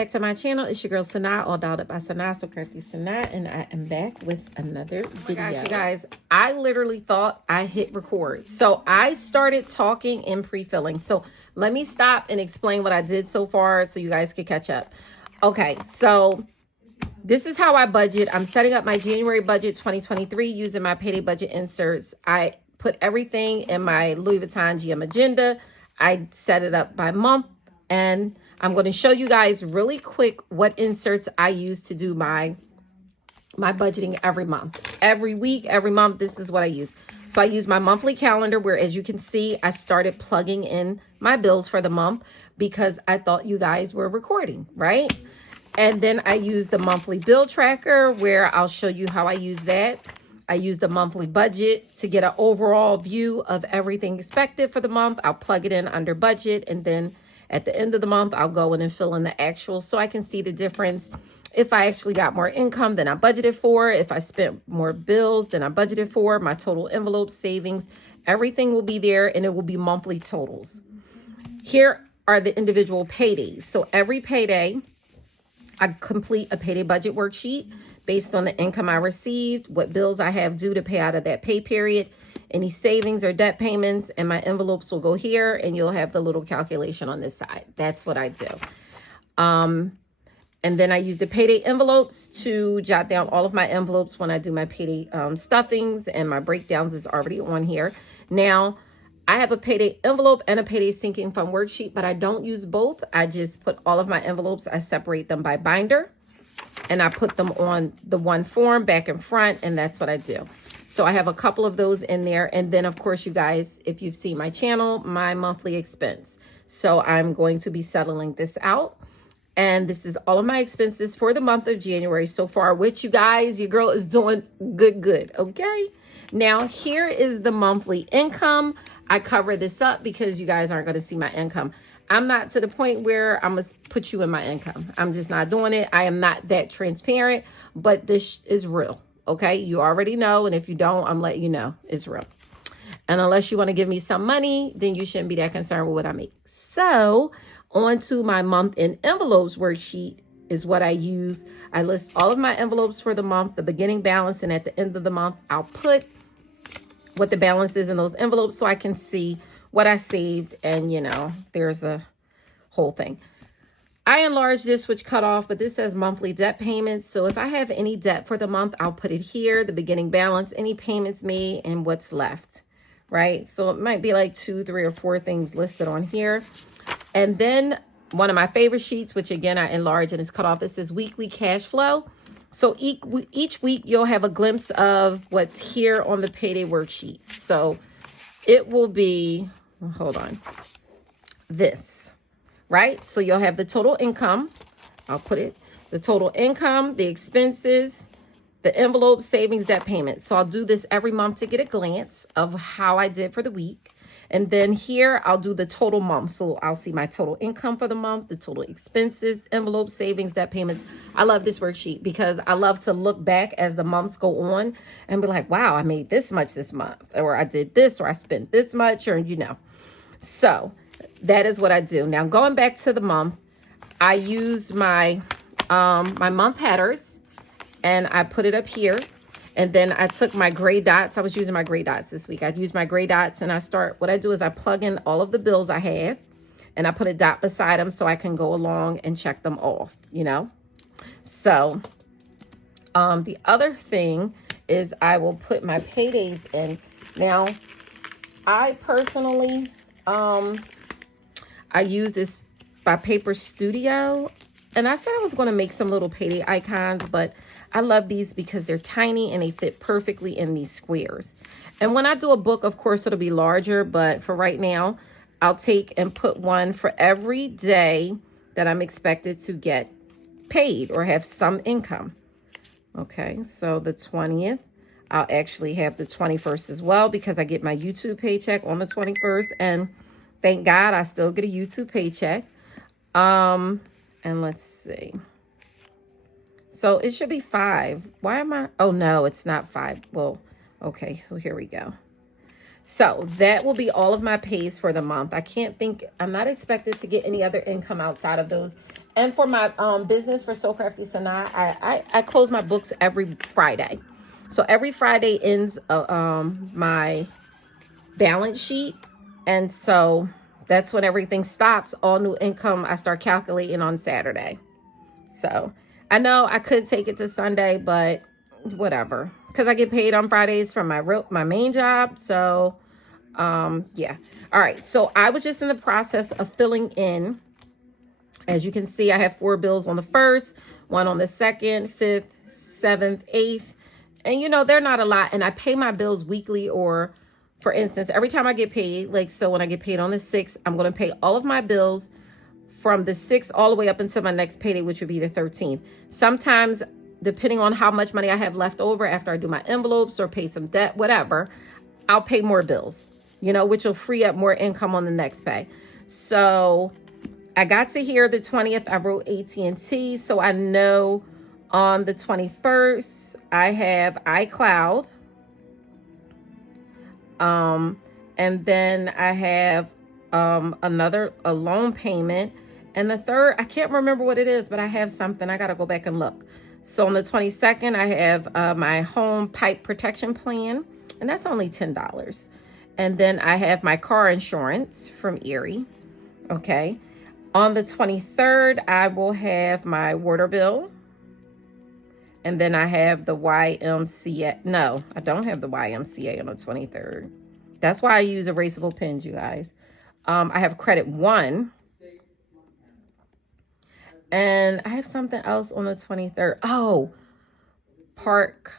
back to my channel. It's your girl Sanaa, all dolled up by Sanaa, so crafty Sanaa, and I am back with another video. You guys, I literally thought I hit record. So I started talking and pre-filling. So let me stop and explain what I did so far so you guys can catch up. Okay, so this is how I budget. I'm setting up my January budget 2023 using my payday budget inserts. I put everything in my Louis Vuitton GM agenda. I set it up by month, and I'm going to show you guys really quick what inserts I use to do my budgeting every month. Every week, every month, this is what I use. So I use my monthly calendar where, as you can see, I started plugging in my bills for the month because I thought you guys were recording, right? And then I use the monthly bill tracker where I'll show you how I use that. I use the monthly budget to get an overall view of everything expected for the month. I'll plug it in under budget, and then at the end of the month, I'll go in and fill in the actual so I can see the difference. If I actually got more income than I budgeted for, if I spent more bills than I budgeted for, my total envelope savings, everything will be there, and it will be monthly totals. Here are the individual paydays. So every payday, I complete a payday budget worksheet based on the income I received, what bills I have due to pay out of that pay period, any savings or debt payments, and my envelopes will go here, and you'll have the little calculation on this side. That's what I do. And then I use the payday envelopes to jot down all of my envelopes when I do my payday stuffings, and my breakdowns is already on here. Now, I have a payday envelope and a payday sinking fund worksheet, but I don't use both. I just put all of my envelopes, I separate them by binder, and I put them on the one form back and front, and that's what I do. So I have a couple of those in there. And then, of course, you guys, if you've seen my channel, my monthly expense. So I'm going to be settling this out. And this is all of my expenses for the month of January so far, which you guys, your girl is doing good, okay? Now, here is the monthly income. I cover this up because you guys aren't going to see my income. I'm not to the point where I'm going to put you in my income. I'm just not doing it. I am not that transparent, but this is real. Okay, you already know, and if you don't, I'm letting you know it's real. And unless you want to give me some money, then you shouldn't be that concerned with what I make. So, on to my month in envelopes worksheet is what I use. I list all of my envelopes for the month, the beginning balance, and at the end of the month, I'll put what the balance is in those envelopes so I can see what I saved, and you know, there's a whole thing. I enlarged this, which cut off, but this says monthly debt payments. So if I have any debt for the month, I'll put it here, the beginning balance, any payments made, and what's left, right? So it might be like 2, 3, or 4 things listed on here. And then one of my favorite sheets, which again, I enlarged and it's cut off, it says weekly cash flow. So each week you'll have a glimpse of what's here on the payday worksheet. So it will be, hold on, this. Right? So you'll have the total income. I'll put it, the total income, the expenses, the envelope, savings, debt payments. So I'll do this every month to get a glance of how I did for the week. And then here I'll do the total month. So I'll see my total income for the month, the total expenses, envelope, savings, debt payments. I love this worksheet because I love to look back as the months go on and be like, wow, I made this much this month, or I did this, or I spent this much, or you know. So that is what I do. Now, going back to the month, I use my my month headers, and I put it up here. And then I took my gray dots. I was using my gray dots this week. I used my gray dots, and what I do is I plug in all of the bills I have, and I put a dot beside them so I can go along and check them off, you know. So the other thing is I will put my paydays in. Now, I personally, I use this by Paper Studio, and I said I was going to make some little payday icons, but I love these because they're tiny and they fit perfectly in these squares. And when I do a book, of course, it'll be larger, but for right now, I'll take and put one for every day that I'm expected to get paid or have some income. Okay, so the 20th, I'll actually have the 21st as well because I get my YouTube paycheck on the 21st, and thank God I still get a YouTube paycheck. And let's see. So it should be 5. Why am I? Oh, no, it's not 5. Well, okay, so here we go. So that will be all of my pays for the month. I'm not expected to get any other income outside of those. And for my business for So Crafty Sanaa, I close my books every Friday. So every Friday ends my balance sheet. And so that's when everything stops. All new income I start calculating on Saturday. So I know I could take it to Sunday, but whatever. Because I get paid on Fridays from my main job. So yeah. All right. So I was just in the process of filling in. As you can see, I have 4 bills on the 1st, 1 on the 2nd, 5th, 7th, 8th. And, you know, they're not a lot. And I pay my bills weekly, or, for instance, every time I get paid, like, so when I get paid on the 6th, I'm going to pay all of my bills from the 6th all the way up until my next payday, which would be the 13th. Sometimes, depending on how much money I have left over after I do my envelopes or pay some debt, whatever, I'll pay more bills, you know, which will free up more income on the next pay. So I got to here the 20th. I wrote AT&T, so I know on the 21st I have iCloud, and then I have a loan payment, and the 3rd I can't remember what it is, but I have something. I gotta go back and look. So on the 22nd I have my home pipe protection plan, and that's only $10. And then I have my car insurance from Erie. Okay. On the 23rd, I will have my water bill. And then I have the YMCA. No, I don't have the YMCA on the 23rd. That's why I use erasable pens, you guys. I have Credit One. And I have something else on the 23rd. Oh, Park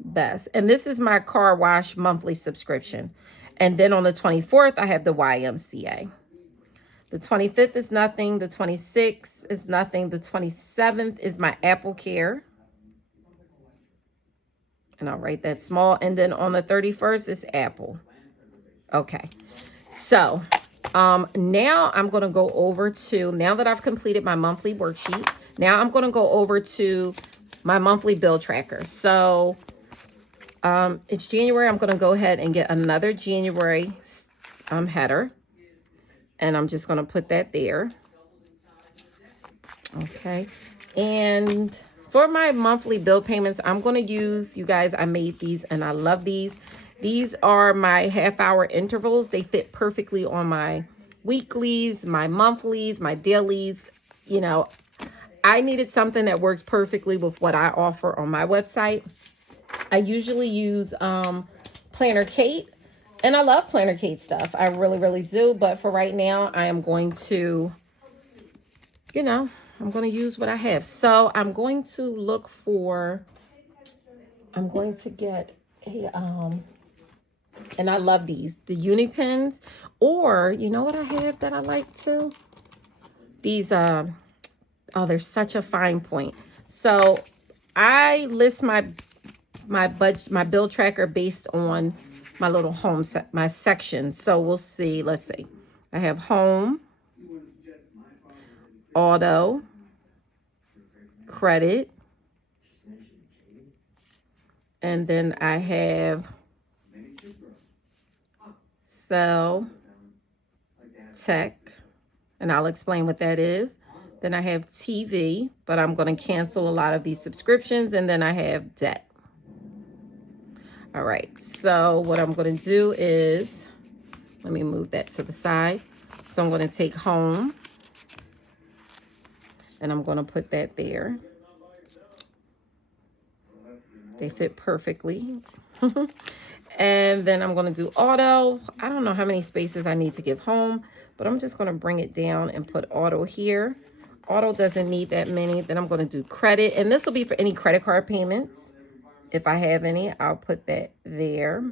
Best. And this is my car wash monthly subscription. And then on the 24th, I have the YMCA. The 25th is nothing. The 26th is nothing. The 27th is my Apple Care. And I'll write that small. And then on the 31st, it's Apple. Okay. So now I'm going to go over to, now that I've completed my monthly worksheet, now I'm going to go over to my monthly bill tracker. So it's January. I'm going to go ahead and get another January header. And I'm just going to put that there. Okay. And for my monthly bill payments, I'm going to use, you guys, I made these and I love these. These are my half-hour intervals. They fit perfectly on my weeklies, my monthlies, my dailies. You know, I needed something that works perfectly with what I offer on my website. I usually use Planner Kate. And I love Planner Kate stuff. I really, really do. But for right now, I am going to, you know, I'm going to use what I have. So I'm going to look for, I'm going to get a, and I love these, the uni pens. Or, you know what I have that I like too? These, oh, they're such a fine point. So I list my budget, my bill tracker based on my little home my section. So we'll see. Let's see. I have home, auto, credit, and then I have cell, tech, and I'll explain what that is. Then I have TV, but I'm going to cancel a lot of these subscriptions, and then I have debt. All right, so what I'm going to do is, let me move that to the side. So I'm going to take home, and I'm going to put that there. They fit perfectly. And then I'm going to do auto. I don't know how many spaces I need to give home, but I'm just going to bring it down and put auto here. Auto doesn't need that many. Then I'm going to do credit, and this will be for any credit card payments. If I have any, I'll put that there.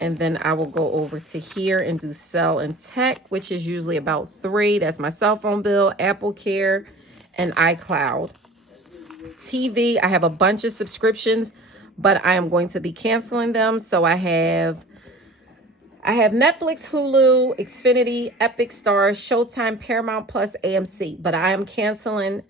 And then I will go over to here and do cell and tech, which is usually about 3. That's my cell phone bill, Apple Care, and iCloud. TV, I have a bunch of subscriptions, but I am going to be canceling them. So I have Netflix, Hulu, Xfinity, Epic Stars, Showtime, Paramount Plus, AMC. But I am canceling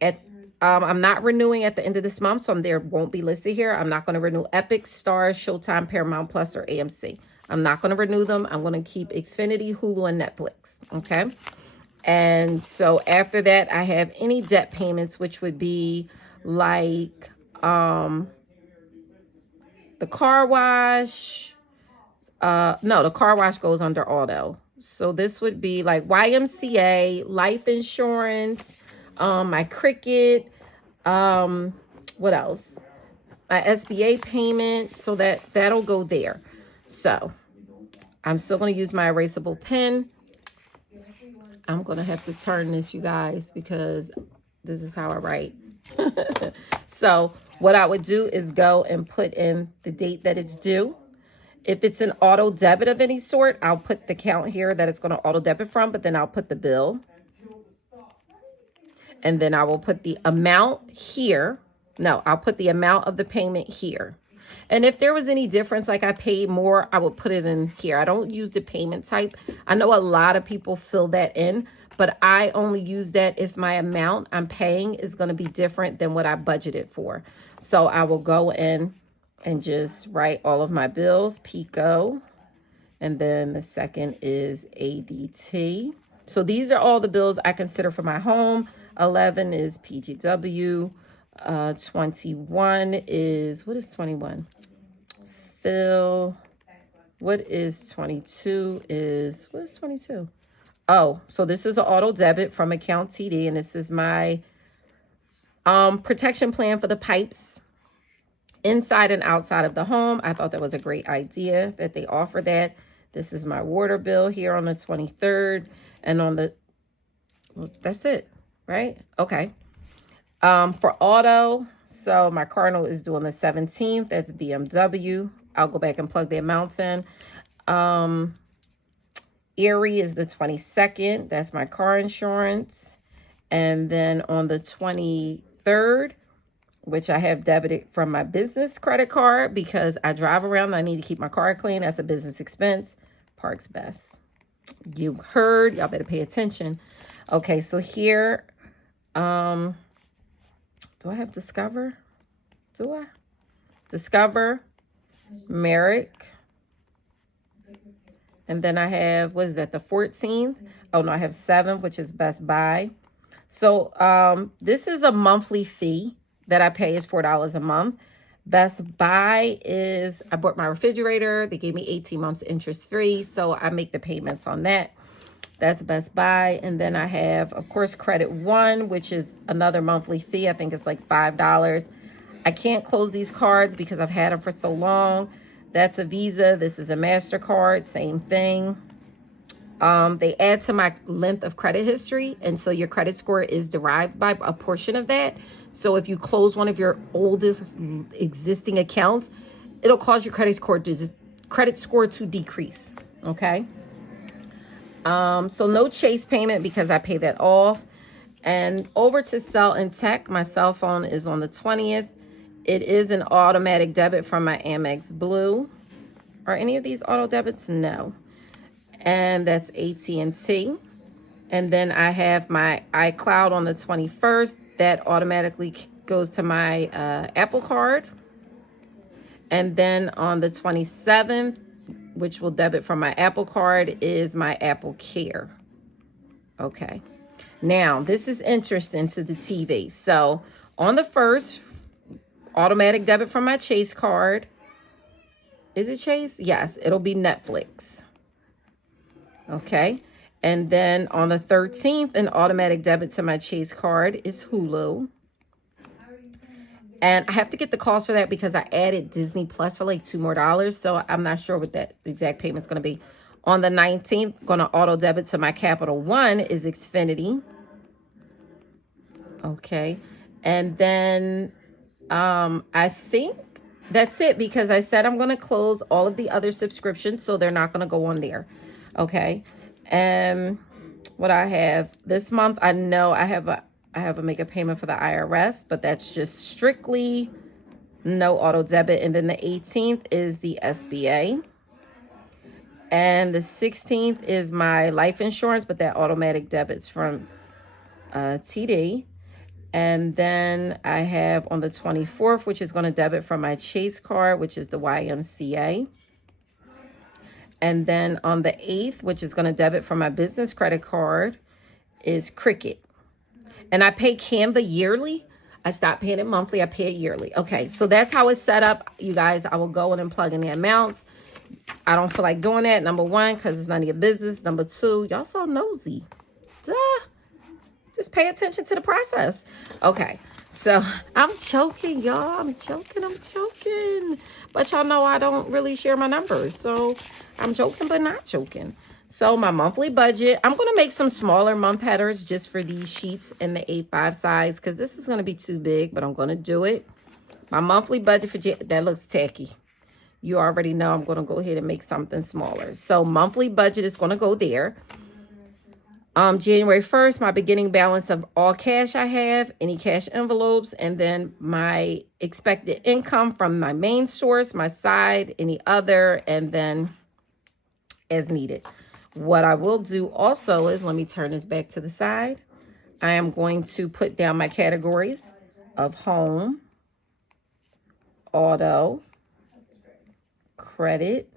at I'm not renewing at the end of this month, so there won't be listed here. I'm not going to renew Epic, Stars, Showtime, Paramount Plus, or AMC. I'm not going to renew them. I'm going to keep Xfinity, Hulu, and Netflix. Okay. And so after that, I have any debt payments, which would be like the car wash. No, the car wash goes under auto. So this would be like YMCA, life insurance, my Cricket, what else? My SBA payment. So that'll go there. So I'm still going to use my erasable pen. I'm going to have to turn this, you guys, because this is how I write. So what I would do is go and put in the date that it's due. If it's an auto debit of any sort, I'll put the count here that it's going to auto debit from, but then I'll put the bill. And then I will put the amount here. No, I'll put the amount of the payment here. And if there was any difference, like I paid more, I would put it in here. I don't use the payment type. I know a lot of people fill that in, but I only use that if my amount I'm paying is going to be different than what I budgeted for. So I will go in and just write all of my bills, PICO. And then the second is ADT. So these are all the bills I consider for my home. 11 is PGW. 21 is, what is 21? Phil. What is 22 is, what is 22? Oh, so this is an auto debit from account TD, and this is my protection plan for the pipes inside and outside of the home. I thought that was a great idea that they offer that. This is my water bill here on the 23rd, and on the, well, that's it, right? Okay. For auto, so my Cardinal is due on the 17th. That's BMW. I'll go back and plug the amounts in. Erie is the 22nd. That's my car insurance. And then on the 23rd, which I have debited from my business credit card because I drive around. I need to keep my car clean. That's a business expense. Parks Best. You heard. Y'all better pay attention. Okay, so here, do I have Discover? Do I? Discover, Merrick. And then I have, what is that, the 14th? Oh, no, I have 7, which is Best Buy. So this is a monthly fee that I pay is $4 a month. Best Buy is, I bought my refrigerator. They gave me 18 months interest free. So I make the payments on that. That's Best Buy. And then I have, of course, Credit One, which is another monthly fee. I think it's like $5. I can't close these cards because I've had them for so long. That's a Visa. This is a MasterCard. Same thing. They add to my length of credit history. And so your credit score is derived by a portion of that. So if you close one of your oldest existing accounts, it'll cause your credit score to decrease. Okay. So no Chase payment because I pay that off. And over to Cell and Tech, my cell phone is on the 20th. It is an automatic debit from my Amex Blue. Are any of these auto debits? No. And that's AT&T. And then I have my iCloud on the 21st. That automatically goes to my Apple Card. And then on the 27th, which will debit from my Apple Card, is my Apple Care. Okay. Now, this is interesting to the TV. So on the 1st, automatic debit from my Chase card. Is it Chase? Yes, it'll be Netflix. Okay. And then on the 13th, an automatic debit to my Chase card is Hulu. And I have to get the cost for that because I added Disney Plus for like $2 more. So I'm not sure what that exact payment's going to be. On the 19th, going to auto debit to my Capital One is Xfinity. Okay. And then I think that's it because I said I'm going to close all of the other subscriptions. So they're not going to go on there. Okay. And what I have this month, I know I have a make a payment for the IRS, but that's just strictly no auto debit. And then the 18th is the SBA. And the 16th is my life insurance, but that automatic debits from TD. And then I have on the 24th, which is going to debit from my Chase card, which is the YMCA. And then on the 8th, which is going to debit from my business credit card, is Cricket. And I pay Canva yearly. I stopped paying it monthly. I pay it yearly. Okay, so that's how it's set up. You guys, I will go in and plug in the amounts. I don't feel like doing that. Number one, because it's none of your business. Number two, y'all so nosy. Duh. Just pay attention to the process. Okay, so I'm choking, y'all. I'm choking. But y'all know I don't really share my numbers. So I'm joking, but not joking. So my monthly budget, I'm going to make some smaller month headers just for these sheets in the A5 size, because this is going to be too big, but I'm going to do it. My monthly budget for that looks tacky. You already know I'm going to go ahead and make something smaller. So monthly budget is going to go there. January 1st, my beginning balance of all cash I have, any cash envelopes, and then my expected income from my main source, my side, any other, and then as needed. What I will do also is, let me turn this back to the side. I am going to put down my categories of home, auto, credit,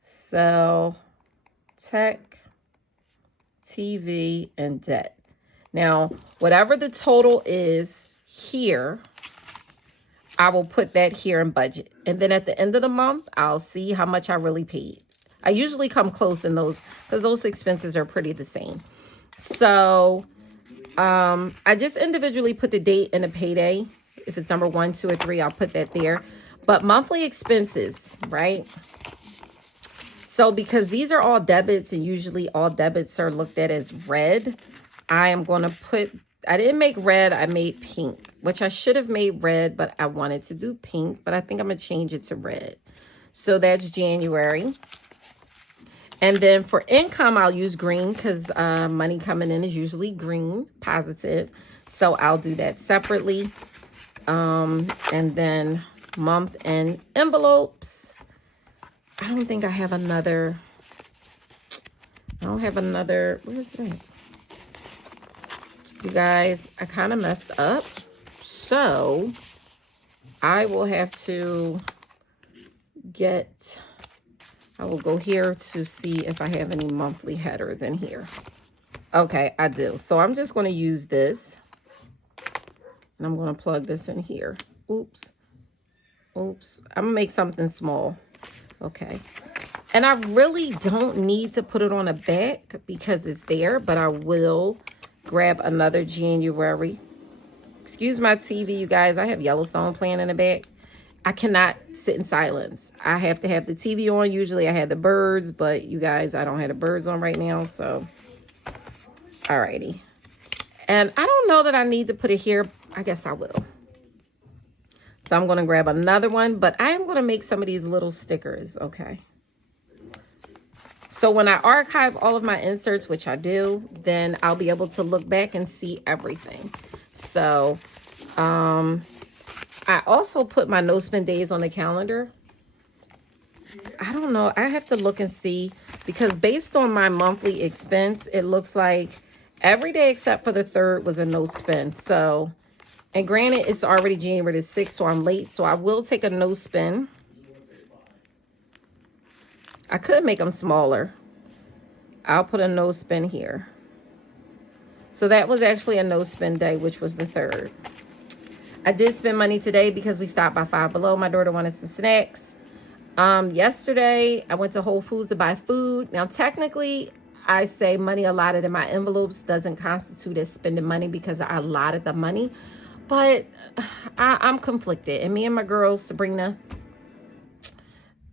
cell, tech, TV, and debt. Now, whatever the total is here, I will put that here in budget. And then at the end of the month, I'll see how much I really paid. I usually come close in those because those expenses are pretty the same. So I just individually put the date and the payday. If it's number 1, 2, or 3, I'll put that there. But monthly expenses, right? So because these are all debits and usually all debits are looked at as red, I am going to put, I didn't make red, I made pink, which I should have made red, but I wanted to do pink, but I think I'm going to change it to red. So that's January. And then for income, I'll use green because money coming in is usually green, positive. So I'll do that separately. And then month end envelopes. I don't think I have another. I don't have another. Where is that? You guys, I kind of messed up. So I will have to get, I will go here to see if I have any monthly headers in here. Okay, I do. So I'm just going to use this. And I'm going to plug this in here. Oops. Oops. I'm going to make something small. Okay. And I really don't need to put it on a back because it's there, but I will grab another January. Excuse my TV, you guys. I have Yellowstone playing in the back. I cannot sit in silence. I have to have the TV on. Usually I have the birds, but you guys, I don't have the birds on right now. So, alrighty. And I don't know that I need to put it here. I guess I will. So I'm going to grab another one, but I am going to make some of these little stickers. Okay. So when I archive all of my inserts, which I do, then I'll be able to look back and see everything. So, I also put my no spend days on the calendar. I don't know. I have to look and see because based on my monthly expense, it looks like every day except for the 3rd was a no spend. So, and granted, it's already January the 6th, so I'm late. So I will take a no spend. I could make them smaller. I'll put a no spend here. So that was actually a no spend day, which was the 3rd. I did spend money today because we stopped by Five Below. My daughter wanted some snacks. Yesterday, I went to Whole Foods to buy food. Now, technically, I say money allotted in my envelopes doesn't constitute as spending money because I allotted the money. But I'm conflicted. And me and my girls, Sabrina,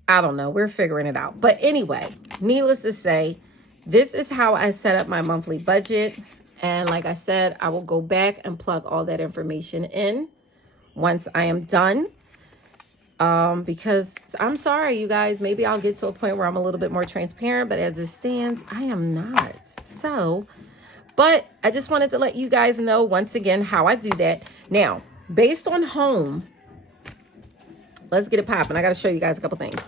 I don't know. We're figuring it out. But anyway, needless to say, this is how I set up my monthly budget. And like I said, I will go back and plug all that information in once I am done. Because I'm sorry, you guys, maybe I'll get to a point where I'm a little bit more transparent, but as it stands, I am not. So, but I just wanted to let you guys know once again how I do that. Now, based on home, let's get it popping. I got to show you guys a couple things.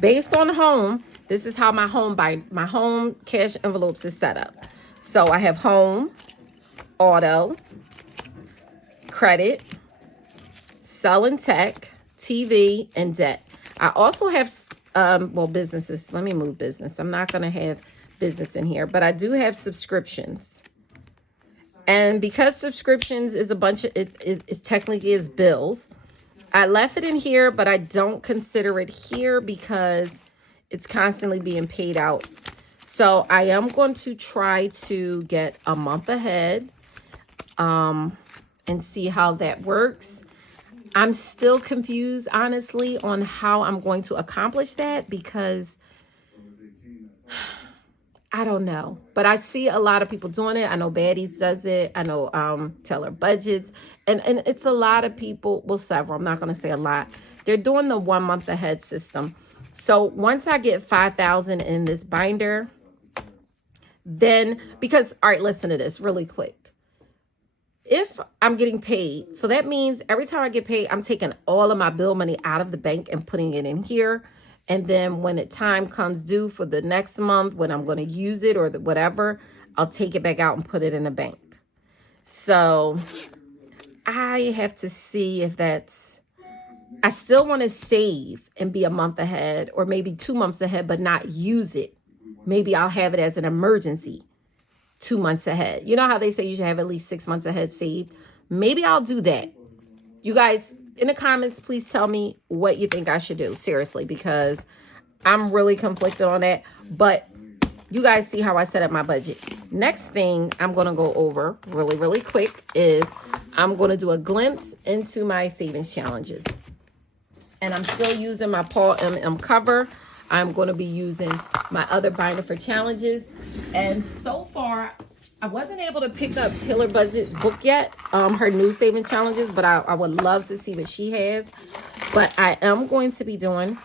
Based on home, this is how my home cash envelopes is set up. So I have home, auto, credit, cell and tech, TV, and debt. I also have, well, businesses. Let me move business. I'm not going to have business in here, but I do have subscriptions. And because subscriptions is a bunch of, it technically is bills, I left it in here, but I don't consider it here because it's constantly being paid out. So I am going to try to get a month ahead and see how that works. I'm still confused, honestly, on how I'm going to accomplish that because I don't know. But I see a lot of people doing it. I know Baddies does it. I know Teller Budgets. And it's a lot of people, well, several. I'm not going to say a lot. They're doing the 1 month ahead system. So once I get 5,000 in this binder, then, because, all right, listen to this really quick. If I'm getting paid, so that means every time I get paid, I'm taking all of my bill money out of the bank and putting it in here. And then when the time comes due for the next month, when I'm going to use it or whatever, I'll take it back out and put it in the bank. So I have to see if that's, I still want to save and be a month ahead or maybe 2 months ahead, but not use it. Maybe I'll have it as an emergency 2 months ahead. You know how they say you should have at least 6 months ahead saved? Maybe I'll do that. You guys, in the comments, please tell me what you think I should do. Seriously, because I'm really conflicted on that. But you guys see how I set up my budget. Next thing I'm going to go over really, really quick is I'm going to do a glimpse into my savings challenges. And I'm still using my Paul M cover. I'm going to be using my other binder for challenges. And so far, I wasn't able to pick up Taylor Budget's book yet, her new saving challenges, but I would love to see what she has. But I am going to be doing,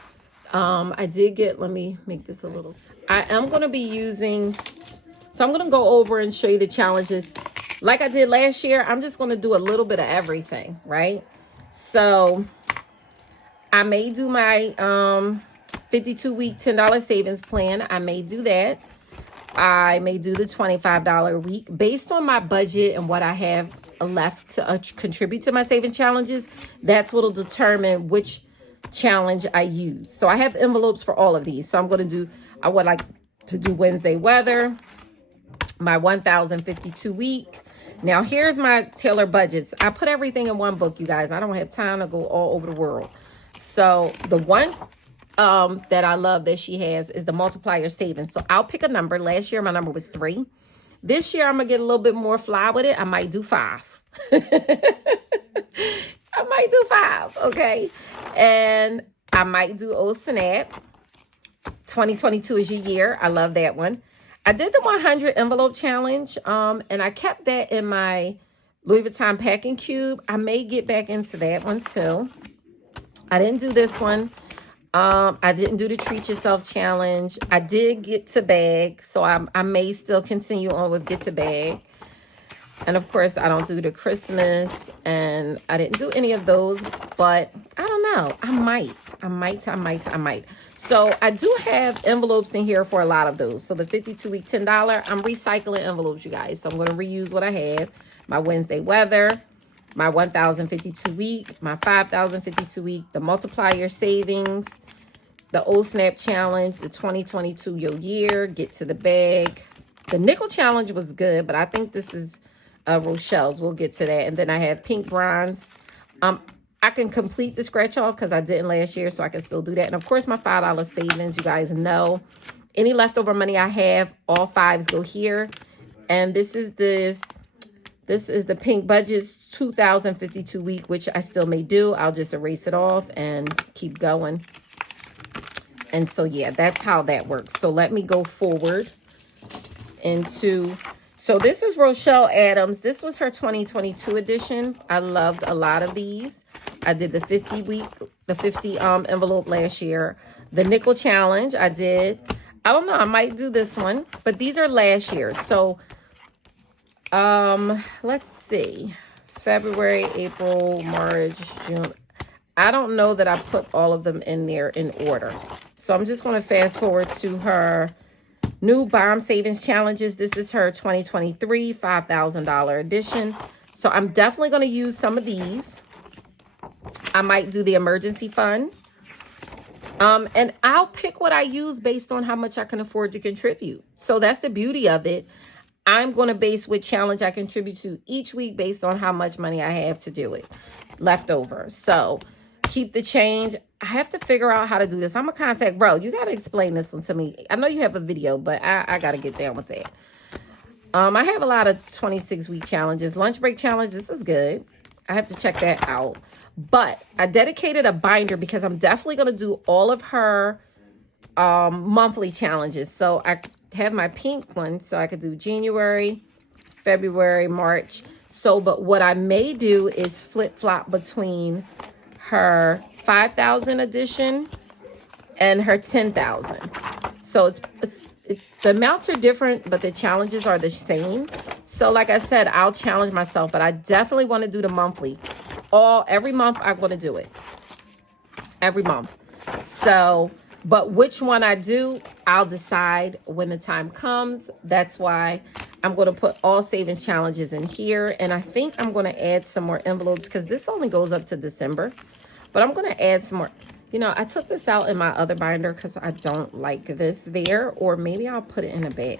I did get, let me make this a little, I am going to be using, so I'm going to go over and show you the challenges. Like I did last year, I'm just going to do a little bit of everything, right? So I may do my 52-week $10 savings plan. I may do that. I may do the $25 a week based on my budget and what I have left to contribute to my saving challenges. That's what will determine which challenge I use. So I have envelopes for all of these. So I'm going to do, I would like to do Wednesday weather, my 1,052 week. Now here's my Taylor Budgets. I put everything in one book, you guys. I don't have time to go all over the world. So the one that I love that she has is the multiplier savings. So I'll pick a number. Last year, my number was 3. This year, I'm going to get a little bit more fly with it. I might do 5. I might do 5. Okay. And I might do oh snap. 2022 is your year. I love that one. I did the 100 envelope challenge. And I kept that in my Louis Vuitton packing cube. I may get back into that one too. I didn't do this one. I didn't do the treat yourself challenge. I did get to bag, so I may still continue on with get to bag. And of course, I don't do the Christmas, and I didn't do any of those, but I don't know. I might. So I do have envelopes in here for a lot of those. So the 52-week $10, I'm recycling envelopes, you guys. So I'm going to reuse what I have. My Wednesday weather, my 1,052 week, my 5,052 week, the multiplier savings, the old snap challenge, the 2022 your year, get to the bag. The nickel challenge was good, but I think this is Rochelle's. We'll get to that. And then I have pink bronze. I can complete the scratch off because I didn't last year, so I can still do that. And of course, my $5 savings, you guys know. Any leftover money I have, all 5s go here. And this is the Pink Budget's 2,052 week, which I still may do. I'll just erase it off and keep going. And so, yeah, that's how that works. So let me go forward into, so this is Rochelle Adams. This was her 2022 edition. I loved a lot of these. I did the 50 envelope last year. The nickel challenge I did. I don't know. I might do this one, but these are last year. So let's see, February, April, March, June. I don't know that I put all of them in there in order. So I'm just going to fast forward to her new bomb savings challenges. This is her 2023 $5,000 edition. So I'm definitely going to use some of these. I might do the emergency fund. And I'll pick what I use based on how much I can afford to contribute. So that's the beauty of it. I'm going to base which challenge I contribute to each week based on how much money I have to do it left over. So keep the change. I have to figure out how to do this. I'm going to contact bro. You got to explain this one to me. I know you have a video, but I got to get down with that. I have a lot of 26-week challenges. Lunch break challenge. This is good. I have to check that out. But I dedicated a binder because I'm definitely going to do all of her monthly challenges. So I have my pink one, so I could do January, February, March. So, but what I may do is flip-flop between her 5,000 edition and her 10,000. So it's the amounts are different, but the challenges are the same. So like I said, I'll challenge myself, but I definitely want to do the monthly. Every month I'm going to do it. Every month. So, but which one I do, I'll decide when the time comes. That's why I'm going to put all savings challenges in here. And I think I'm going to add some more envelopes because this only goes up to December. But I'm going to add some more. You know, I took this out in my other binder because I don't like this there. Or maybe I'll put it in a bag.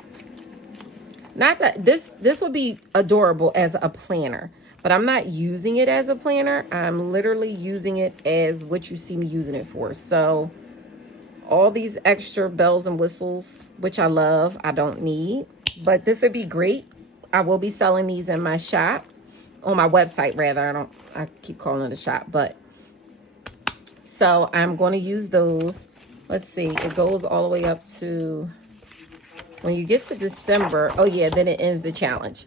Not that this would be adorable as a planner. But I'm not using it as a planner. I'm literally using it as what you see me using it for. So all these extra bells and whistles, which I love, I don't need. But this would be great. I will be selling these in my shop. On my website, rather. I keep calling it a shop. But so I'm going to use those. Let's see. It goes all the way up to... When you get to December... Oh, yeah. Then it ends the challenge.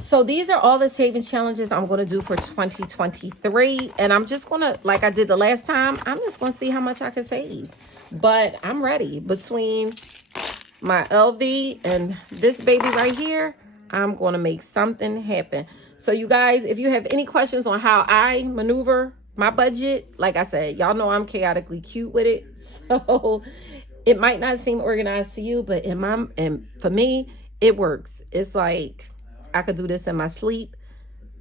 So these are all the savings challenges I'm going to do for 2023. And I'm just going to, like I did the last time, I'm just going to see how much I can save. But I'm ready. Between my LV and this baby right here, I'm going to make something happen. So you guys, if you have any questions on how I maneuver my budget, like I said, y'all know I'm chaotically cute with it. So it might not seem organized to you, but for me, it works. It's like... I could do this in my sleep.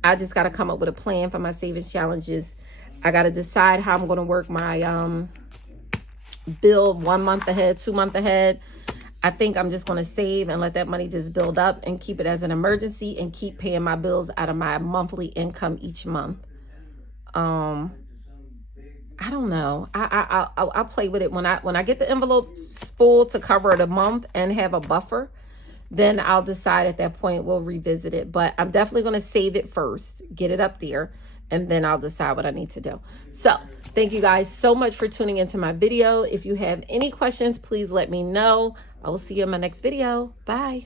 I just got to come up with a plan for my savings challenges. I got to decide how I'm going to work my bill 1 month ahead, 2 months ahead. I think I'm just going to save and let that money just build up and keep it as an emergency and keep paying my bills out of my monthly income each month. I don't know. I'll play with it when I get the envelopes full to cover the month and have a buffer. Then I'll decide at that point, we'll revisit it. But I'm definitely going to save it first, get it up there, and then I'll decide what I need to do. So thank you guys so much for tuning into my video. If you have any questions, please let me know. I will see you in my next video. Bye.